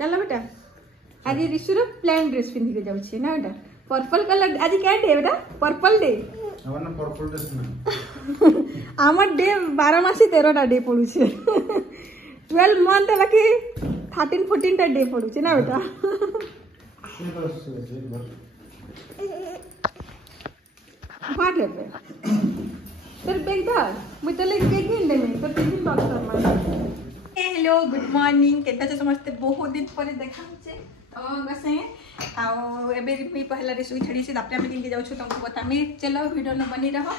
चलो बेटा आज ऋषुर प्लेन ड्रेस पिंधि के जाउछि ना बेटा पर्पल कलर आज क्या डे बेटा पर्पल डे हमर ना पर्पल ड्रेस ना हमर डे 12 मासी 13 टा डे पडुछि 12 मंथ लकी 13 14 टा डे पडुछि ना बेटा व्हाट हैपेंड तर बेग दा मुई तो लेके बेग इन दे में तो टिफिन बॉक्स कर हेलो गुड मॉर्निंग केता छ समस्त बहुत दिन पर देखा छे तो गसे आ एबे मी पहला रे सुई छड़ी से दापटा में दिन के जाउ छु तुमको बता मैं चलो वीडियो न बनी रहो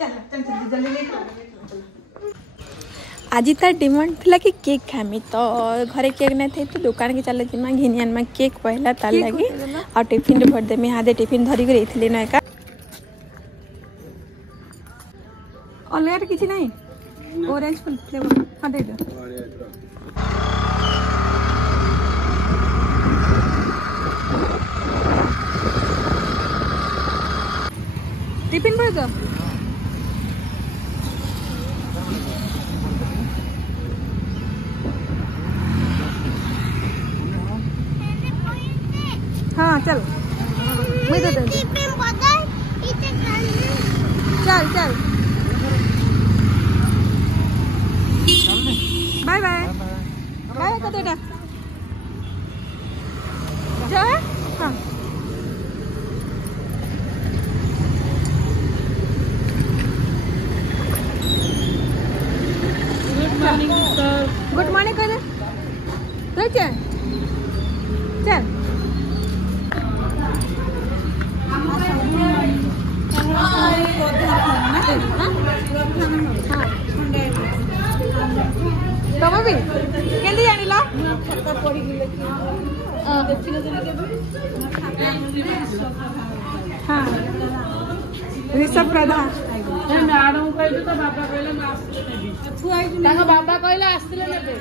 चल चल चल जल्दी लेट चल आज तार डिमांड थला कि केक खामी तो घरे केक नहीं थे तो दुकान के चले जिमा घिनियन में केक पहला ताल लगी और टिफिन रे भर दे में हादे टिफिन धरी के रहिथले न का अलग किछि नहीं ऑरेंज फुल फ्लेवर हां दे दो टिफिन भर दो हाँ चल मैं दे दूँगी चल चल बाय बाय बाय कर देना जा हाँ गुड मॉर्निंग कर दे चल चल तब भी केंदी जानिला खाता पड़ी गेले कि देखिले जने के हां ऋषभ प्रधान मैडम कहले तो बाबा कहले मैं आस्ते नेबी ताका बाबा कहले आस्ते नेबे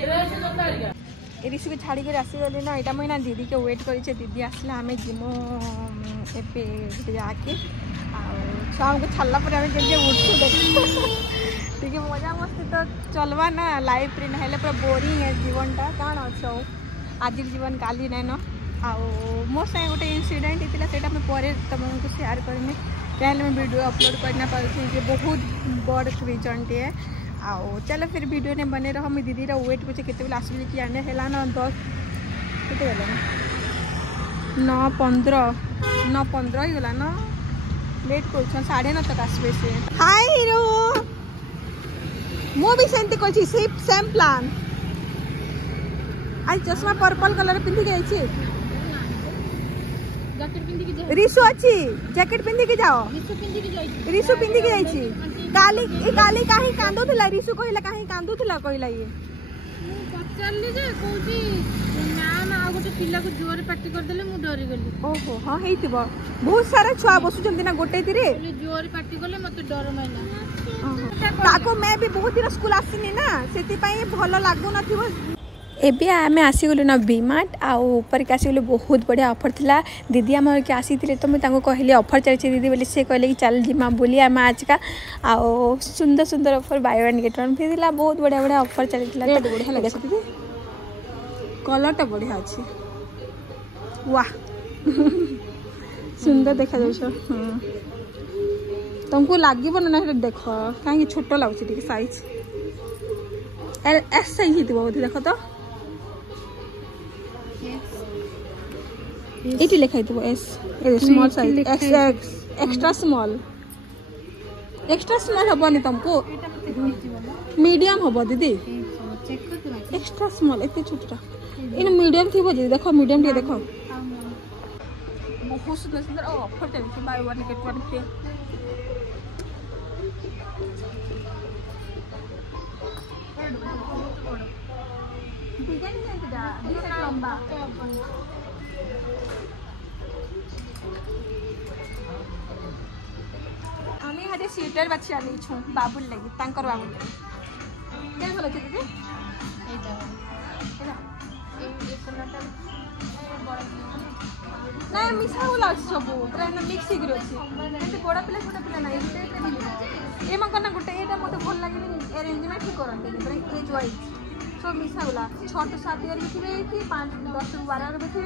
ड्रेस तो तारिया ऋषि को छाड़ी के आसी गली ना एटा महीना दीदी के वेट करी छे दीदी आसला हमें जिमो एपे जाके शाम को छल्ला पर हमें जल्दी उठू देख ठीक है मजा मस्ती तो चलवा ना लाइफ रे नहले पूरा बोरिंग है जीवनटा काण अच्छो आज जीवन काली नैन आउ मो से गोटे इंसिडेंट इतिला सेटा मैं परे तुमको शेयर करनी क्या मैं वीडियो अपलोड करना पाउछि जे बहुत बड़ रीजन टे आउ चलो फिर वीडियो ने बने रहो मैं दीदी रा वेट पूछे केते बेला आसबी कि आने हेला ना 10 केते बेला 9:15 ही होला ना लेट कर 9:30 तक आसबे से हाय हीरो मो भी सेंती कोची सेम प्लान आज चश्मा पर्पल कलर पिंदी के आइछि जैकेट पिंदी के जाओ रिसु अछि जैकेट पिंदी के जाओ रिसु पिंदी के जाइछि काली काहे कांदुथला रिसु कहिला काहे कांदुथला कहिला ये पचलली जे कोची मैम आ गोटे पिल्ला को जोर पार्टी कर देले मु डरी गेली ओहो हां हेइतिबो बहुत सारा छुआ बसु जंती ना गोटे तिरे जोर पार्टी करले मते डर माइला ताको मैं भी बहुत दिन स्कूल आसीनी ना सेति पई भलो लागु नथिबो एबे आमे आसी गलो ना बीमार्ट आ ऊपर के आसी गलो बहुत बढ़िया ऑफर थिला दीदी हमर के आसी थिले तो मैं ताको कहले ऑफर चलछि दीदी बोली से कहले कि चल जिमा बोली आमे आज का आ सुंदर सुंदर offer bye one get one थिला बहुत बढ़िया बढ़िया ऑफर चलथिला तो बढ़िया लगे दीदी कलर टा बढ़िया अछि वाह सुंदर देखा जाउछ तुमको लागिबो ना देखो काहे छोटो लागछ ठीक साइज एस साइज हितबो देखो तो एटी लिखाई थी S small size extra small हबनी तुमको मीडियम हबो दीदी एक्स्ट्रा स्मॉल एते छोटा इन मीडियम थी दीदी देखो मीडियम टे देखो बहुत सुंदर सुंदर ऑफर चलछि buy one get one free design केनटा दिसे लंबा आमी हाजे स्वेटर बाछि आली छु बाबुल लागि तांकर बाबुल के बोले छी दीदी एटा ए कलरटा ना मिसा होला सब पूरा ना मिक्स हिगरो छी एते बड़ा पिला छोटा पिला ना ए मन करना गुटे एटा मते भल लागि अरेंजमेंट ही करन दे पूरा एज वाइज सो सब मिसा गला 6 to 7 ईयर भी थे कि 5 10 to 12 भी थे।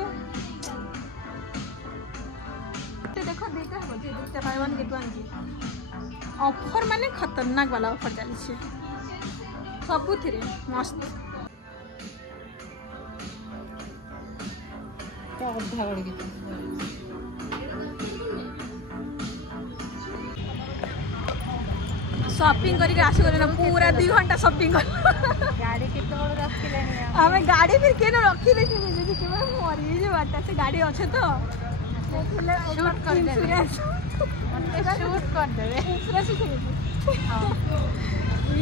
देखो दीटा हो जे दीटा बाय 1 गेट 1 जी ऑफर माने खतरनाक वाला ऑफर चली छे सबु थिरे मस्त। तो अधा गड़ के शॉपिंग करके आसु ना पूरा 2 घंटा शॉपिंग कर गाड़ी के तो रखिलेनी हमें गाड़ी फिर केन रखी दे जे कि मरी जे बाटा से गाड़ी अच्छे तो शूट कर देबे शूट कर देबे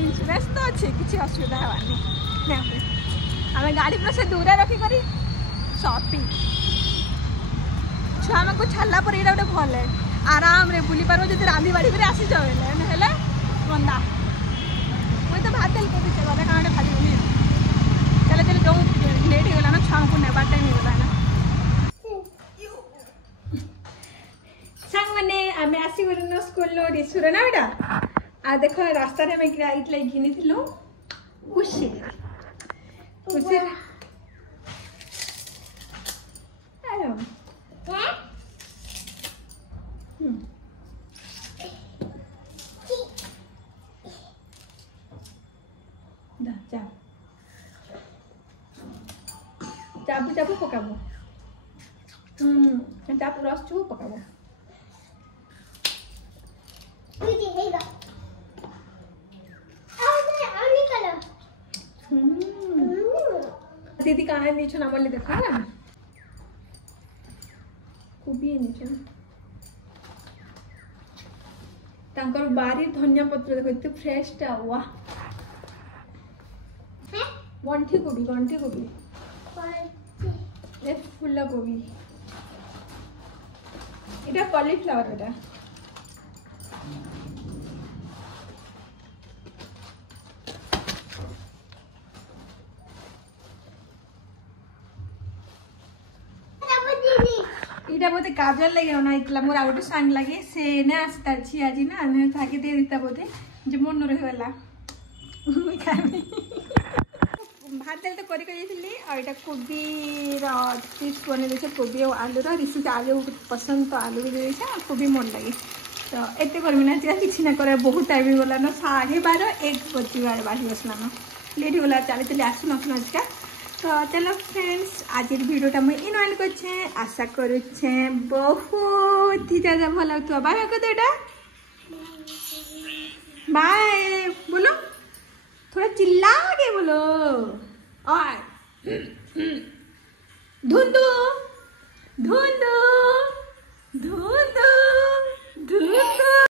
इंश्योरेंस तो अच्छे किसी असुविधा हवानी हमें गाड़ी पर से दूर रखी करी शॉपिंग छुआ को छाला पर ये गोटे भल है आराम रे बुली पार जो रांधी बाड़ी पर आसी जाए गंदा मुझे तो भात को दीचे गला कहाँ खाली चले चले जो लेट हो गला ना छुआ को नेबार टाइम हो गला ना सांग मैंने आम आसी गलु स्कूल रिसुर ना बेटा आ देखो रास्ता रे मैं घिनी थिलु खुशी खुशी आयो दा जा चाबू चाबू पकाबो चाबू रस चू पकाबो दीदी कहाँ नीचे ना बोले देखा ना कोबी नीचे तांकर बारी धनिया पत्र देखो इतने फ्रेश टा वाह गंठी कोबी ये फूल कोबी इटा कॉलीफ्लावर बेटा इटा बोते काजल लगे ना इतला मोर आउट सांग लगे से ने आस्ता छी आजी ना ने थाके दे दिता बोते जे मन रहि गला मुई खाबी भात दाल तो करी करी और इटा कोबी रो पीस बने देछे कोबी और आलू रो रिसु आलू पसंद तो आलू भी देछे और कोबी मन लगे तो एते करमी ना जे किछि ना करे बहुत टाइम गला ना 12:30 1 बजे बाजी बसला ना लेट होला चली चली आसु न का तो चलो फ्रेंड्स आज वीडियोटा मुझे इन एंड करछे आशा करुछे बहुत ही ज्यादा भल लगतो बाय को देटा बाय बोलो थोड़ा चिल्ला के बोलो और धुंधु